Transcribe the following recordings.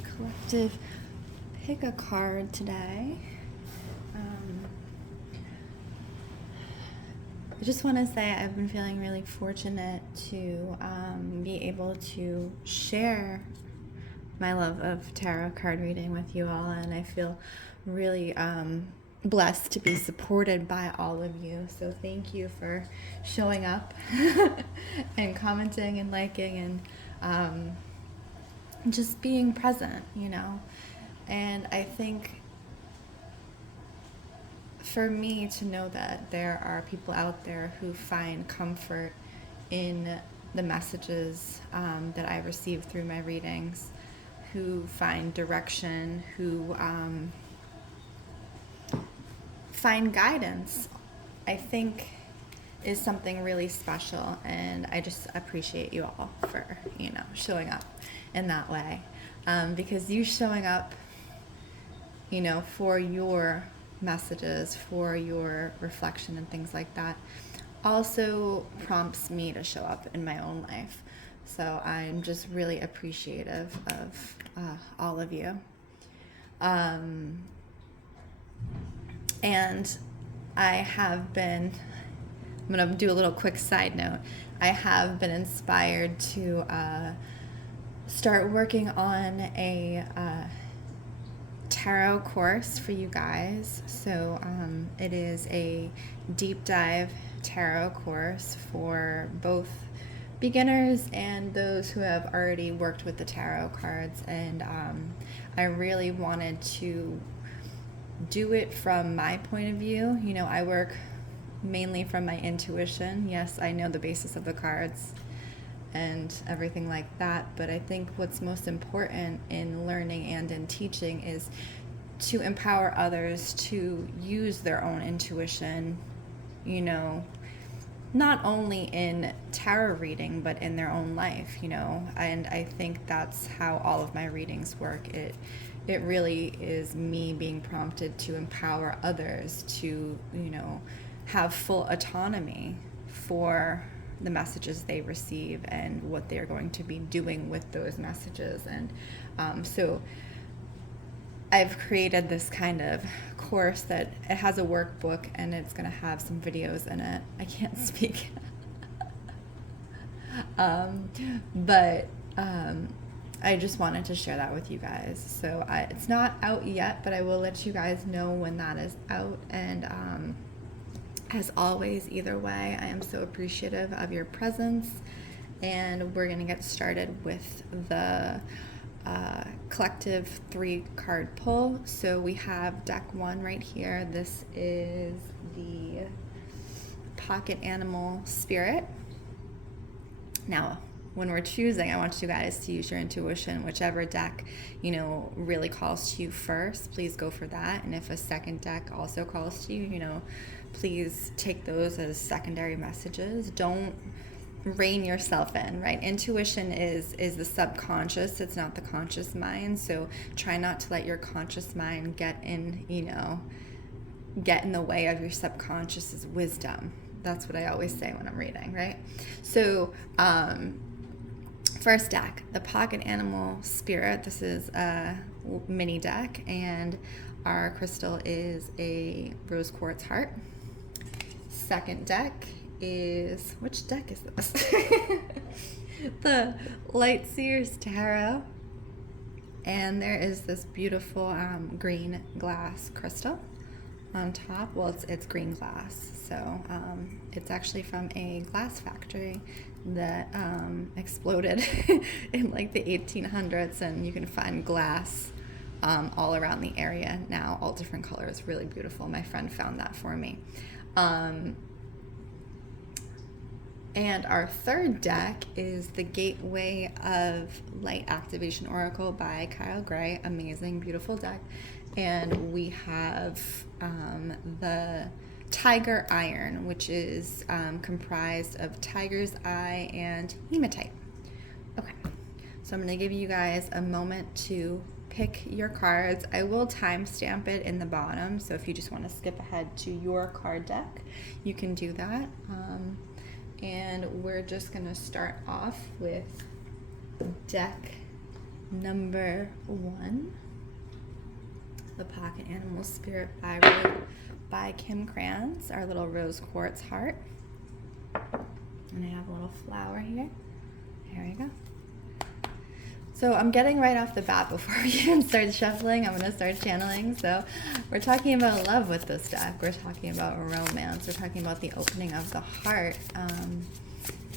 collective pick a card today. I just want to say I've been feeling really fortunate to be able to share my love of tarot card reading with you all, and I feel really blessed to be supported by all of you. So thank you for showing up and commenting and liking and just being present, you know. And I think for me to know that there are people out there who find comfort in the messages that I receive through my readings, who find direction, who find guidance, I think is something really special. And I just appreciate you all for, you know, showing up in that way. Because you showing up, you know, for your messages, for your reflection and things like that, also prompts me to show up in my own life. So I'm just really appreciative of all of you. And I have been, I'm going to do a little quick side note. I have been inspired to start working on a tarot course for you guys. So it is a deep dive tarot course for both beginners and those who have already worked with the tarot cards. And I really wanted to do it from my point of view. You know, I work mainly from my intuition. Yes, I know the basis of the cards and everything like that, but I think what's most important in learning and in teaching is to empower others to use their own intuition, you know, not only in tarot reading, but in their own life, you know. And I think that's how all of my readings work. It really is me being prompted to empower others to, you know, have full autonomy for the messages they receive and what they're going to be doing with those messages. And so I've created this kind of course that it has a workbook and it's going to have some videos in it. I can't speak. But I just wanted to share that with you guys. So it's not out yet, but I will let you guys know when that is out. And as always, either way, I am so appreciative of your presence. And we're going to get started with the collective 3-card pull. So we have deck 1 right here. This is the Pocket Animal Spirit. Now, when we're choosing, I want you guys to use your intuition. Whichever deck, you know, really calls to you first, please go for that. And if a second deck also calls to you, you know, please take those as secondary messages. Don't rein yourself in, right? Intuition is the subconscious. It's not the conscious mind. So try not to let your conscious mind get in the way of your subconscious's wisdom. That's what I always say when I'm reading, right? So, first deck, the Pocket Animal Spirit. This is a mini deck, and our crystal is a rose quartz heart. Second deck is, which deck is this? The Light Seers Tarot. And there is this beautiful green glass crystal on top. Well, it's green glass, so it's actually from a glass factory that exploded in like the 1800s, and you can find glass all around the area now, all different colors, really beautiful. My friend found that for me. And our third deck is the Gateway of Light Activation Oracle by Kyle Gray. Amazing, beautiful deck. And we have the Tiger Iron, which is comprised of Tiger's Eye and Hematite. Okay, so I'm going to give you guys a moment to pick your cards. I will timestamp it in the bottom, so if you just want to skip ahead to your card deck, you can do that. And we're just going to start off with deck Number 1, The Pocket Animal Spirit by Kim Kranz, our little rose quartz heart. And I have a little flower here. Here we go. So I'm getting right off the bat before we even start shuffling. I'm going to start channeling. So we're talking about love with this deck. We're talking about romance. We're talking about the opening of the heart,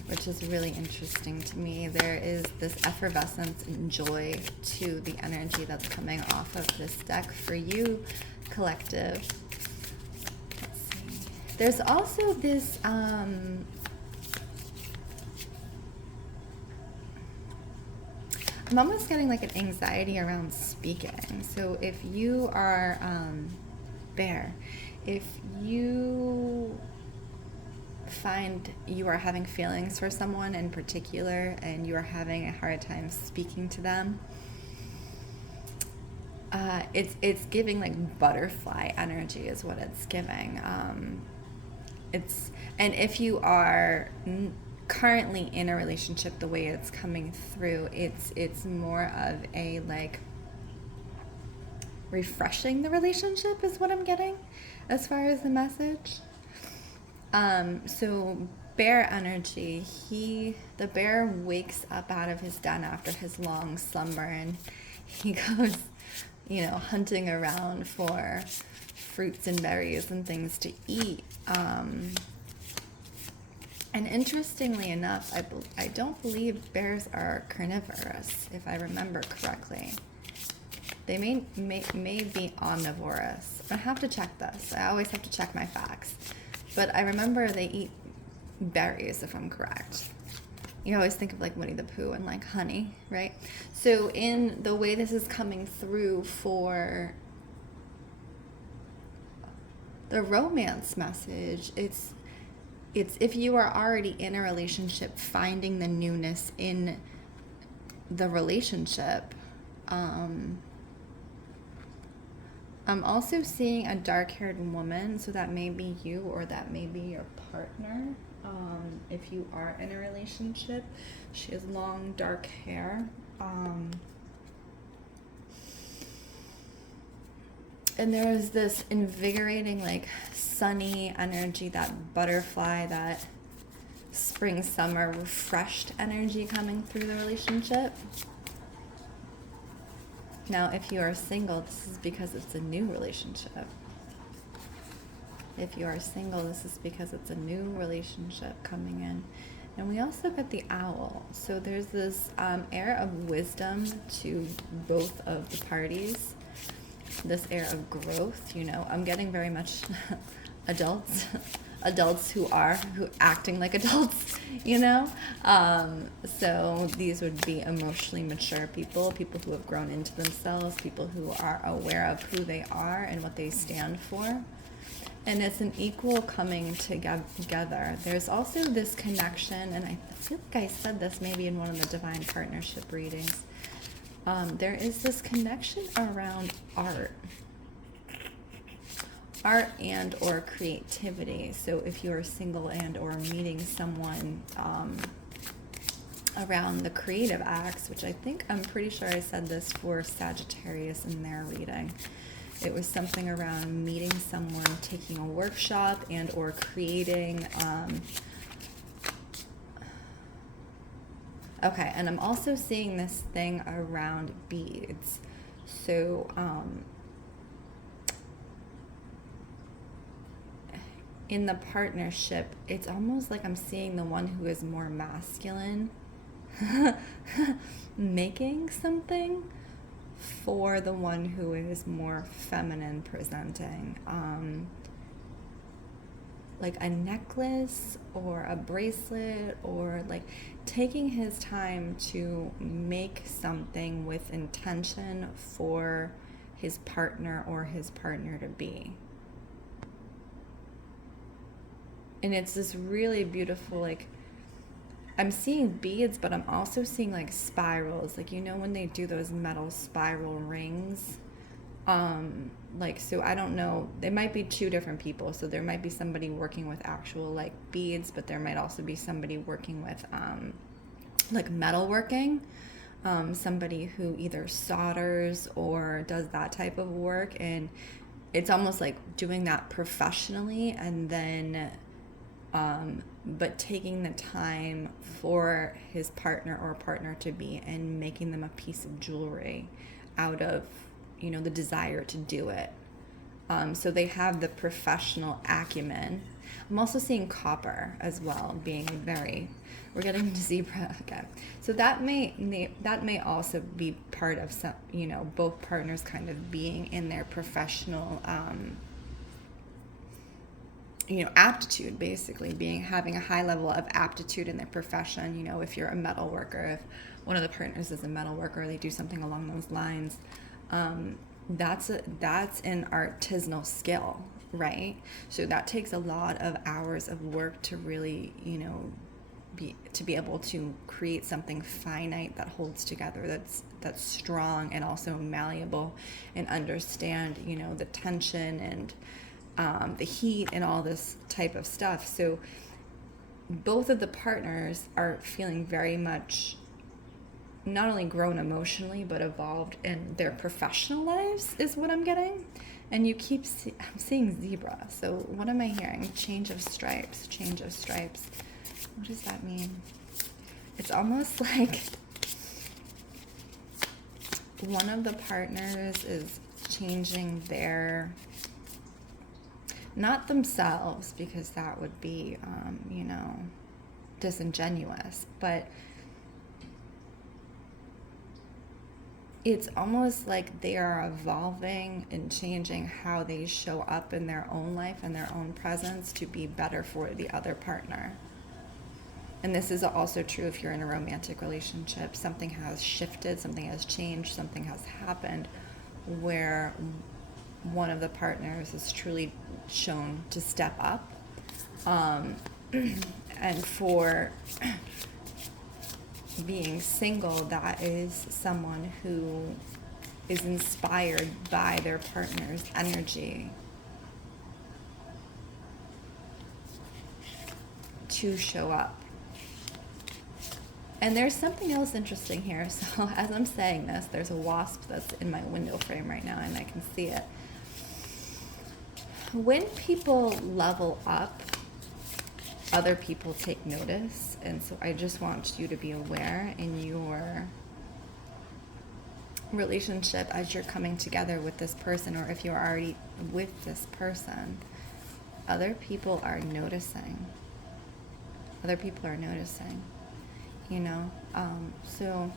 which is really interesting to me. There is this effervescence and joy to the energy that's coming off of this deck for you, collective. Let's see. There's also this... I'm almost getting like an anxiety around speaking. So if you are bear, if you find you are having feelings for someone in particular and you are having a hard time speaking to them, it's giving like butterfly energy is what it's giving. And if you are currently in a relationship, the way it's coming through, it's more of a like refreshing the relationship is what I'm getting as far as the message. So bear energy, the bear wakes up out of his den after his long slumber and he goes, hunting around for fruits and berries and things to eat. And interestingly enough, I don't believe bears are carnivorous, if I remember correctly. They may be omnivorous. I have to check this. I always have to check my facts. But I remember they eat berries, if I'm correct. You always think of like Winnie the Pooh and like honey, right? So in the way this is coming through for the romance message, it's if you are already in a relationship, finding the newness in the relationship. I'm also seeing a dark-haired woman, so that may be you or that may be your partner. If you are in a relationship, she has long, dark hair. And there is this invigorating, like, sunny energy, that butterfly, that spring, summer, refreshed energy coming through the relationship. Now, if you are single, this is because it's a new relationship. If you are single, this is because it's a new relationship coming in. And we also get the owl. So there's this air of wisdom to both of the parties. This air of growth, I'm getting very much adults who acting like adults, so these would be emotionally mature people who have grown into themselves, people who are aware of who they are and what they stand for. And it's an equal coming together. There's also this connection, and I feel like I said this maybe in one of the Divine Partnership readings. There is this connection around art and or creativity. So if you're single and or meeting someone around the creative acts, which I'm pretty sure I said this for Sagittarius in their reading. It was something around meeting someone, taking a workshop and or creating. Okay, and I'm also seeing this thing around beads. So, in the partnership, it's almost like I'm seeing the one who is more masculine making something for the one who is more feminine presenting. Like a necklace or a bracelet, or like taking his time to make something with intention for his partner or his partner to be. And it's this really beautiful, like, I'm seeing beads, but I'm also seeing like spirals, like, when they do those metal spiral rings, so I don't know, it might be two different people. So there might be somebody working with actual like beads, but there might also be somebody working with like metalworking. somebody who either solders or does that type of work, and it's almost like doing that professionally, and then but taking the time for his partner or partner to be and making them a piece of jewelry out of, you know, the desire to do it. So they have the professional acumen. I'm also seeing copper as well, being very, we're getting into zebra again. So that may also be part of some, you know, both partners kind of being in their professional, you know, aptitude, basically having a high level of aptitude in their profession. You know, if you're a metal worker, if one of the partners is a metal worker, they do something along those lines. That's an artisanal skill, right? So that takes a lot of hours of work to really, you know, be able to create something finite that holds together, that's strong and also malleable, and understand, you know, the tension and the heat and all this type of stuff. So both of the partners are feeling very much not only grown emotionally, but evolved in their professional lives, is what I'm getting. And you keep I'm seeing zebra. So what am I hearing? Change of stripes. What does that mean? It's almost like one of the partners is changing their, not themselves, because that would be, you know, disingenuous, but it's almost like they are evolving and changing how they show up in their own life and their own presence to be better for the other partner. And this is also true if you're in a romantic relationship. Something has shifted, something has changed, something has happened where one of the partners is truly shown to step up. And for being single, that is someone who is inspired by their partner's energy to show up. And there's something else interesting here. So as I'm saying this, there's a wasp that's in my window frame right now, and I can see it. When people level up, other people take notice. And so I just want you to be aware in your relationship as you're coming together with this person, or if you're already with this person, other people are noticing. You know, so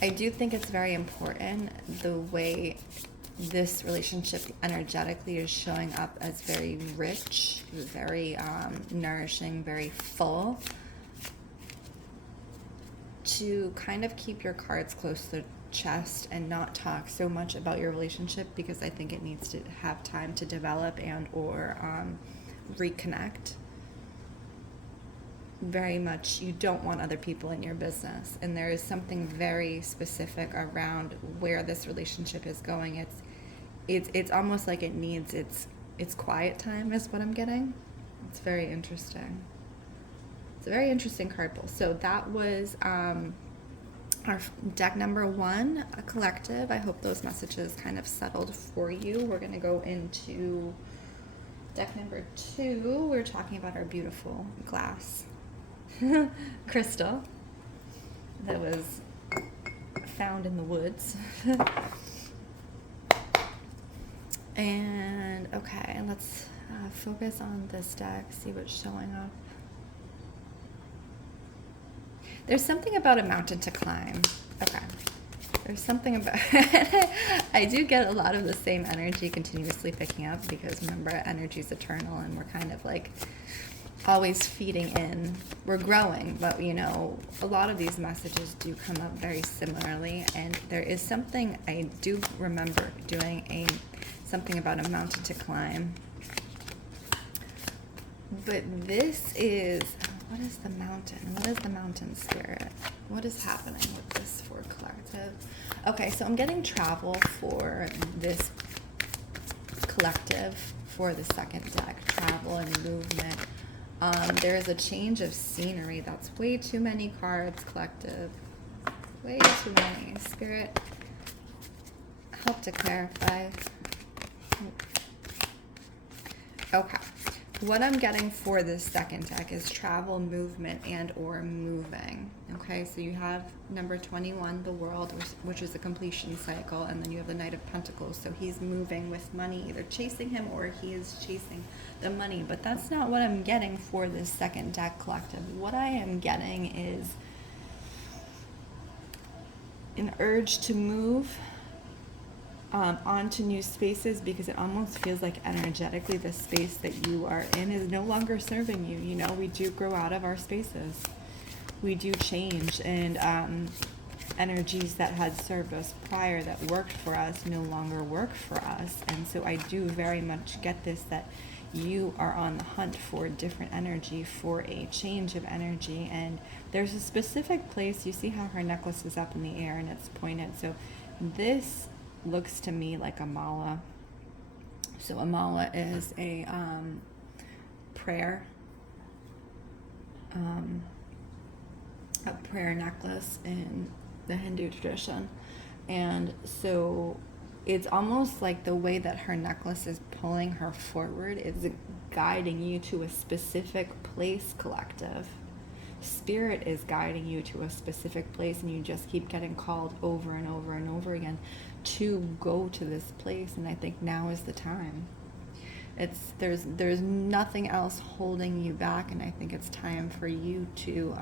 I do think it's very important the way this relationship energetically is showing up as very rich, very nourishing, very full, to kind of keep your cards close to the chest and not talk so much about your relationship, because I think it needs to have time to develop and or reconnect. Very much, you don't want other people in your business, and there is something very specific around where this relationship is going. It's almost like it needs its quiet time, is what I'm getting. It's very interesting. It's a very interesting card pull. So that was our deck number 1, a collective. I hope those messages kind of settled for you. We're going to go into deck number 2. We're talking about our beautiful glass crystal that was found in the woods. And okay, let's focus on this deck, see what's showing up. There's something about a mountain to climb. Okay. There's something about I do get a lot of the same energy continuously picking up, because remember, energy is eternal, and we're kind of like always feeding in. We're growing, but you know, a lot of these messages do come up very similarly, and there is something I do remember doing something about a mountain to climb. But this is, what is the mountain? What is the mountain spirit? What is happening with this for collective? Okay, so I'm getting travel for this collective for the second deck, travel and movement. There is a change of scenery. That's way too many cards, collective. Way too many. Spirit, help to clarify. Okay. What I'm getting for this second deck is travel, movement, and or moving. Okay, so you have number 21, the World, which is a completion cycle, and then you have the Knight of Pentacles. So he's moving with money, either chasing him or he is chasing the money. But that's not what I'm getting for this second deck collective. What I am getting is an urge to move onto new spaces, because it almost feels like energetically the space that you are in is no longer serving you. You know, we do grow out of our spaces. We do change, and energies that had served us prior, that worked for us, no longer work for us. And so I do very much get this, that you are on the hunt for different energy, for a change of energy. And there's a specific place. You see how her necklace is up in the air and it's pointed. So this looks to me like a mala. So a mala is a prayer necklace in the Hindu tradition. And so it's almost like the way that her necklace is pulling her forward is guiding you to a specific place, collective. Spirit is guiding you to a specific place, and you just keep getting called over and over and over again to go to this place. And I think now is the time. There's nothing else holding you back, and I think it's time for you to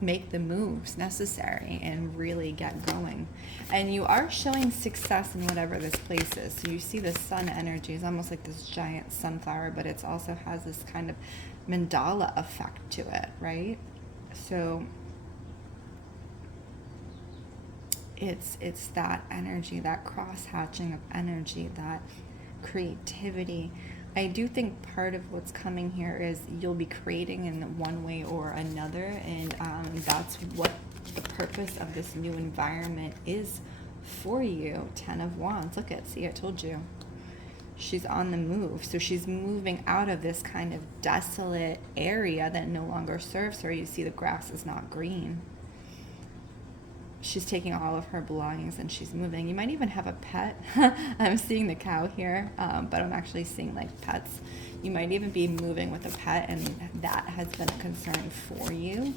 make the moves necessary and really get going. And you are showing success in whatever this place is. So you see the sun energy is almost like this giant sunflower, but it also has this kind of mandala effect to it, right? So it's that energy, that cross-hatching of energy, that creativity. I do think part of what's coming here is you'll be creating in one way or another, and that's what the purpose of this new environment is for you. 10 of Wands. Look at, see, I told you. She's on the move. So she's moving out of this kind of desolate area that no longer serves her. You see the grass is not green. She's taking all of her belongings and she's moving. You might even have a pet. I'm seeing the cow here, but I'm actually seeing like pets. You might even be moving with a pet, and that has been a concern for you.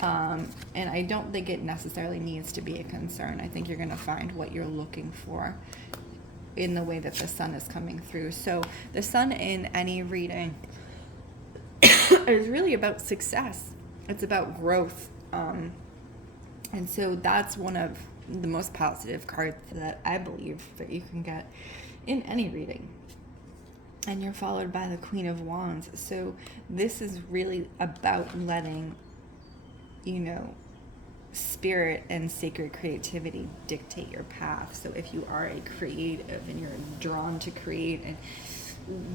And I don't think it necessarily needs to be a concern. I think you're going to find what you're looking for in the way that the sun is coming through. So the sun in any reading is really about success. It's about growth. And so that's one of the most positive cards that I believe that you can get in any reading. And you're followed by the Queen of Wands. So this is really about letting, spirit and sacred creativity dictate your path. So if you are a creative and you're drawn to create, and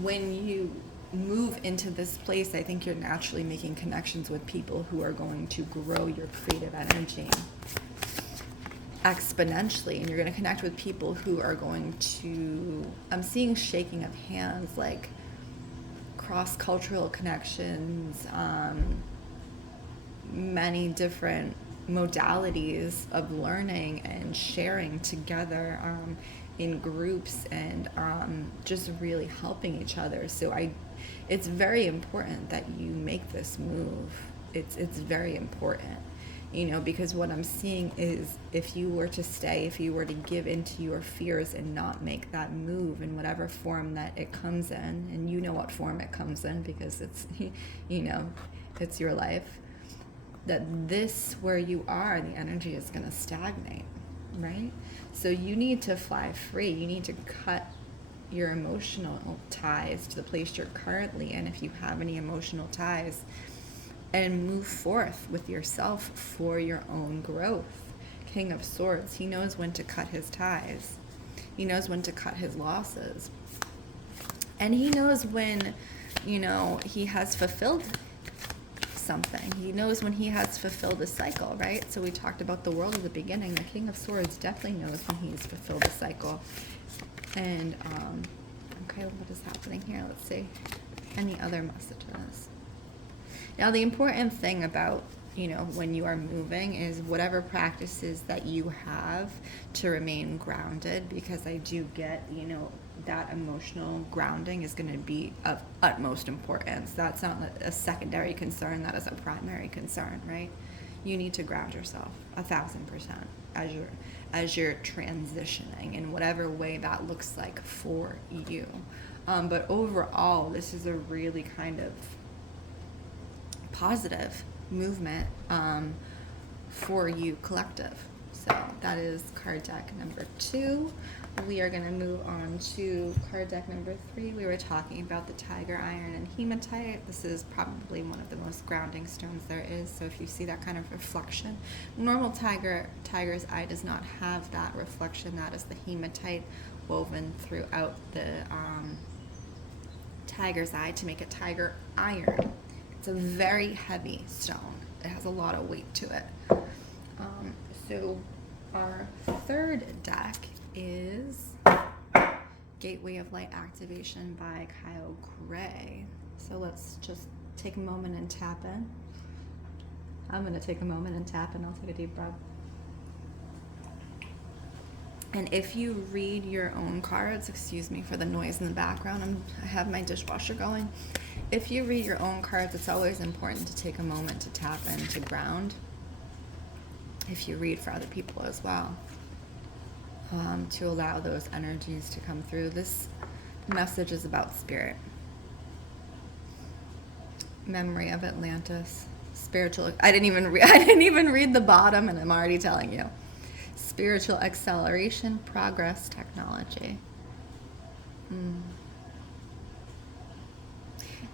when you move into this place, I think you're naturally making connections with people who are going to grow your creative energy exponentially, and you're going to connect with people who are going to, I'm seeing shaking of hands, like cross-cultural connections, many different modalities of learning and sharing together in groups, and just really helping each other. So it's very important that you make this move. It's very important, because what I'm seeing is if you were to stay, if you were to give into your fears and not make that move in whatever form that it comes in, and you know what form it comes in because it's, it's your life, that this, where you are, the energy is going to stagnate, right? So you need to fly free. You need to cut your emotional ties to the place you're currently in, if you have any emotional ties, and move forth with yourself for your own growth. King of Swords, he knows when to cut his ties. He knows when to cut his losses. And he knows when, he has fulfilled something. He knows when he has fulfilled a cycle, right? So we talked about the World at the beginning. The King of Swords definitely knows when he's fulfilled a cycle. And, okay, what is happening here? Let's see. Any other messages? Now, the important thing about you know, when you are moving is whatever practices that you have to remain grounded, because I do get, you know, that emotional grounding is going to be of utmost importance. That's not a secondary concern, that is a primary concern, right? You need to ground yourself 1,000% as you're transitioning in whatever way that looks like for you. But overall, this is a really kind of positive movement for you, collective. So that is card deck number 2. We are going to move on to card deck number 3. We were talking about the tiger iron and hematite. This is probably one of the most grounding stones there is. So if you see that kind of reflection, normal tiger's eye does not have that reflection. That is the hematite woven throughout the tiger's eye to make a tiger iron. It's a very heavy stone. It has a lot of weight to it. So our third deck is Gateway of Light Activation by Kyle Gray. So let's just take a moment and tap in. I'm going to take a moment and tap in. I'll take a deep breath. And if you read your own cards, excuse me for the noise in the background, I have my dishwasher going. If you read your own cards, it's always important to take a moment to tap in, to ground. If you read for other people as well, to allow those energies to come through. This message is about spirit. Memory of Atlantis. Spiritual. I didn't even read the bottom, and I'm already telling you. Spiritual acceleration, progress, technology. In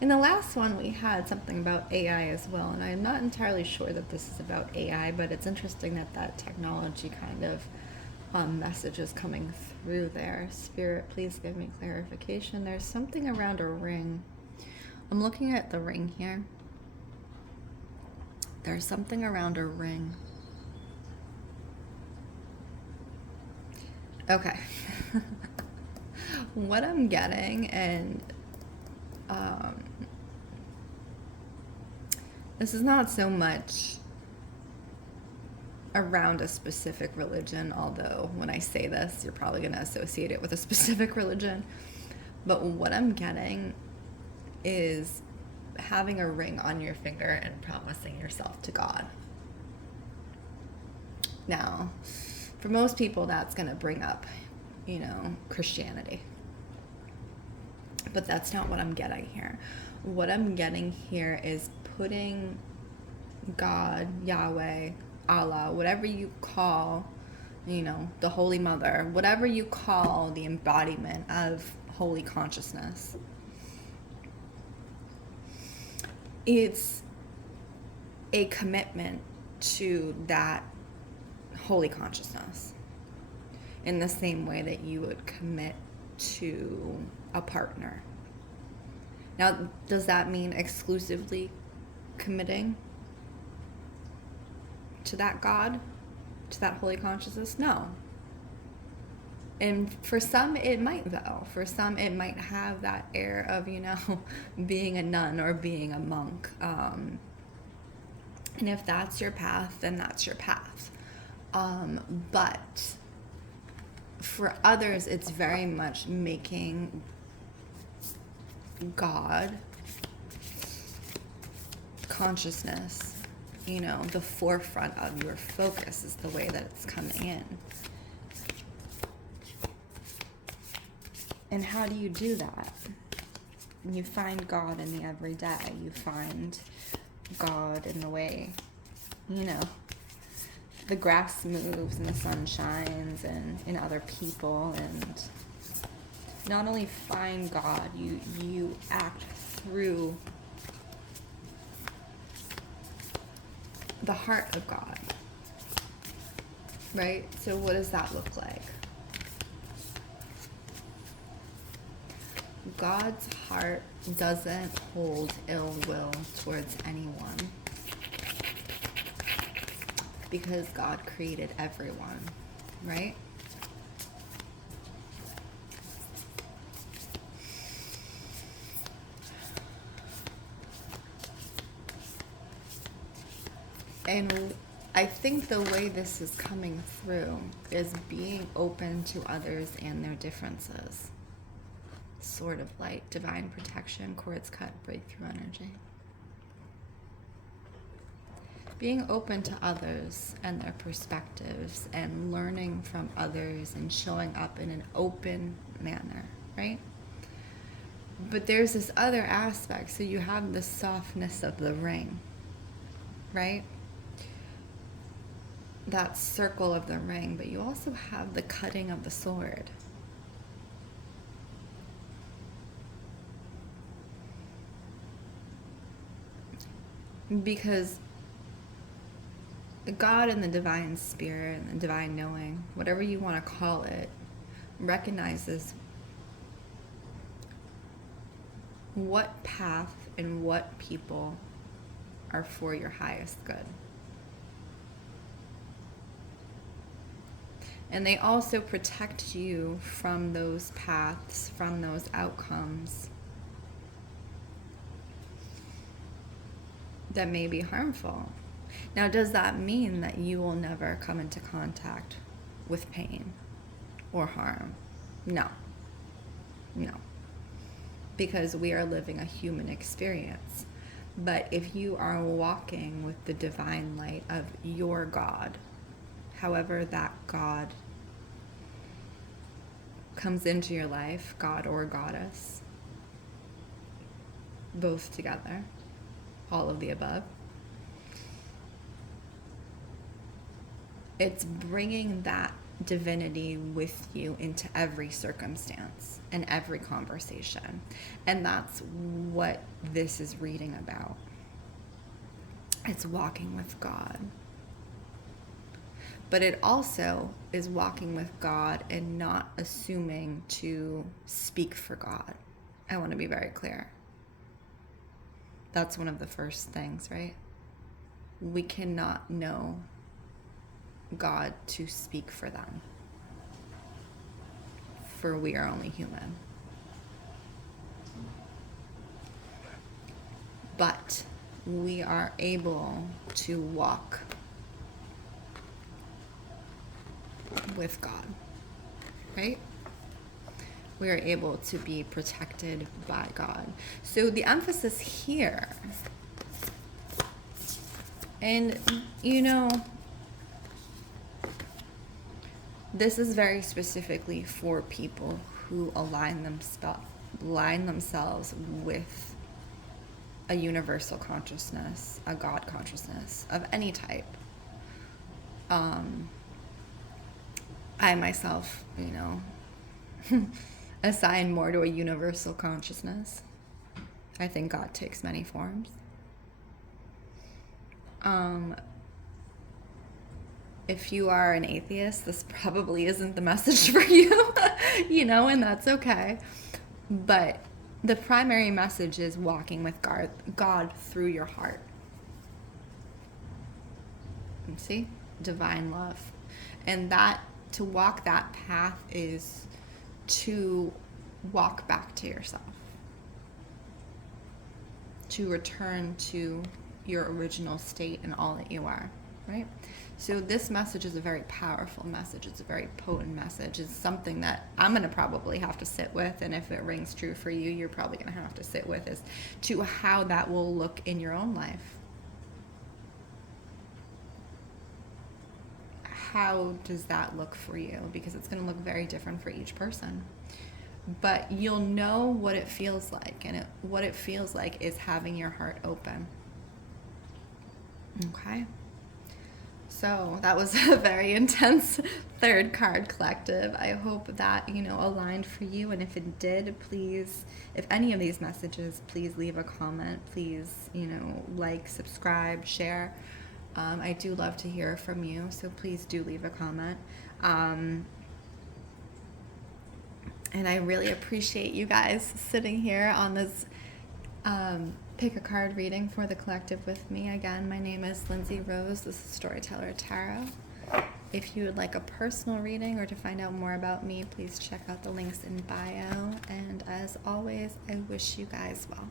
the last one, we had something about AI as well, and I'm not entirely sure that this is about AI, but it's interesting that that technology kind of message is coming through there. Spirit, please give me clarification. There's something around a ring. I'm looking at the ring here. There's something around a ring. Okay. What I'm getting, and this is not so much around a specific religion, although when I say this, you're probably going to associate it with a specific religion. But what I'm getting is having a ring on your finger and promising yourself to God. Now, for most people, that's going to bring up, you know, Christianity. But that's not what I'm getting here. What I'm getting here is putting God, Yahweh, Allah, whatever you call, you know, the Holy Mother, whatever you call the embodiment of holy consciousness. It's a commitment to that holy consciousness in the same way that you would commit to a partner. Now, does that mean exclusively committing to that God, to that holy consciousness? No. And for some, it might, though. For some, it might have that air of, you know, being a nun or being a monk. And if that's your path, then that's your path. But for others, it's very much making God, consciousness, you know, the forefront of your focus is the way that it's coming in. And how do you do that? You find God in the everyday. You find God in the way, you know, the grass moves and the sun shines, and in other people. And not only find God, you act through the heart of God, right? So what does that look like? God's heart doesn't hold ill will towards anyone, because God created everyone, right? And I think the way this is coming through is being open to others and their differences. Sort of like divine protection, cords cut, breakthrough energy. Being open to others and their perspectives and learning from others and showing up in an open manner, right? But there's this other aspect. So you have the softness of the ring, right? That circle of the ring, but you also have the cutting of the sword. Because God and the divine spirit and the divine knowing, whatever you want to call it, recognizes what path and what people are for your highest good. And they also protect you from those paths, from those outcomes that may be harmful. Now, does that mean that you will never come into contact with pain or harm? No. No. Because we are living a human experience. But if you are walking with the divine light of your God, however that God comes into your life, God or goddess, both together, all of the above, it's bringing that divinity with you into every circumstance and every conversation. And that's what this is reading about. It's walking with God. But it also is walking with God and not assuming to speak for God. I want to be very clear. That's one of the first things, right? We cannot know God to speak for them, for we are only human. But we are able to walk with God, right? We are able to be protected by God. So the emphasis here, and you know, this is very specifically for people who align themselves with a universal consciousness, a God consciousness of any type. I myself, assign more to a universal consciousness. I think God takes many forms. If you are an atheist, this probably isn't the message for you, and that's okay. But the primary message is walking with God through your heart. You see? Divine love. And that, to walk that path is to walk back to yourself. To return to your original state and all that you are, right? So this message is a very powerful message. It's a very potent message. It's something that I'm going to probably have to sit with, and if it rings true for you, you're probably going to have to sit with, as to how that will look in your own life. How does that look for you? Because it's going to look very different for each person. But you'll know what it feels like, and what it feels like is having your heart open. Okay? So that was a very intense third card collective. I hope that, aligned for you. And if it did, please, if any of these messages, please leave a comment. Please, like, subscribe, share. I do love to hear from you, so please do leave a comment. And I really appreciate you guys sitting here on this pick a card reading for the collective with me. Again, my name is Lindsey Rose. This is Storyteller Tarot. If you would like a personal reading or to find out more about me, please check out the links in bio. And as always, I wish you guys well.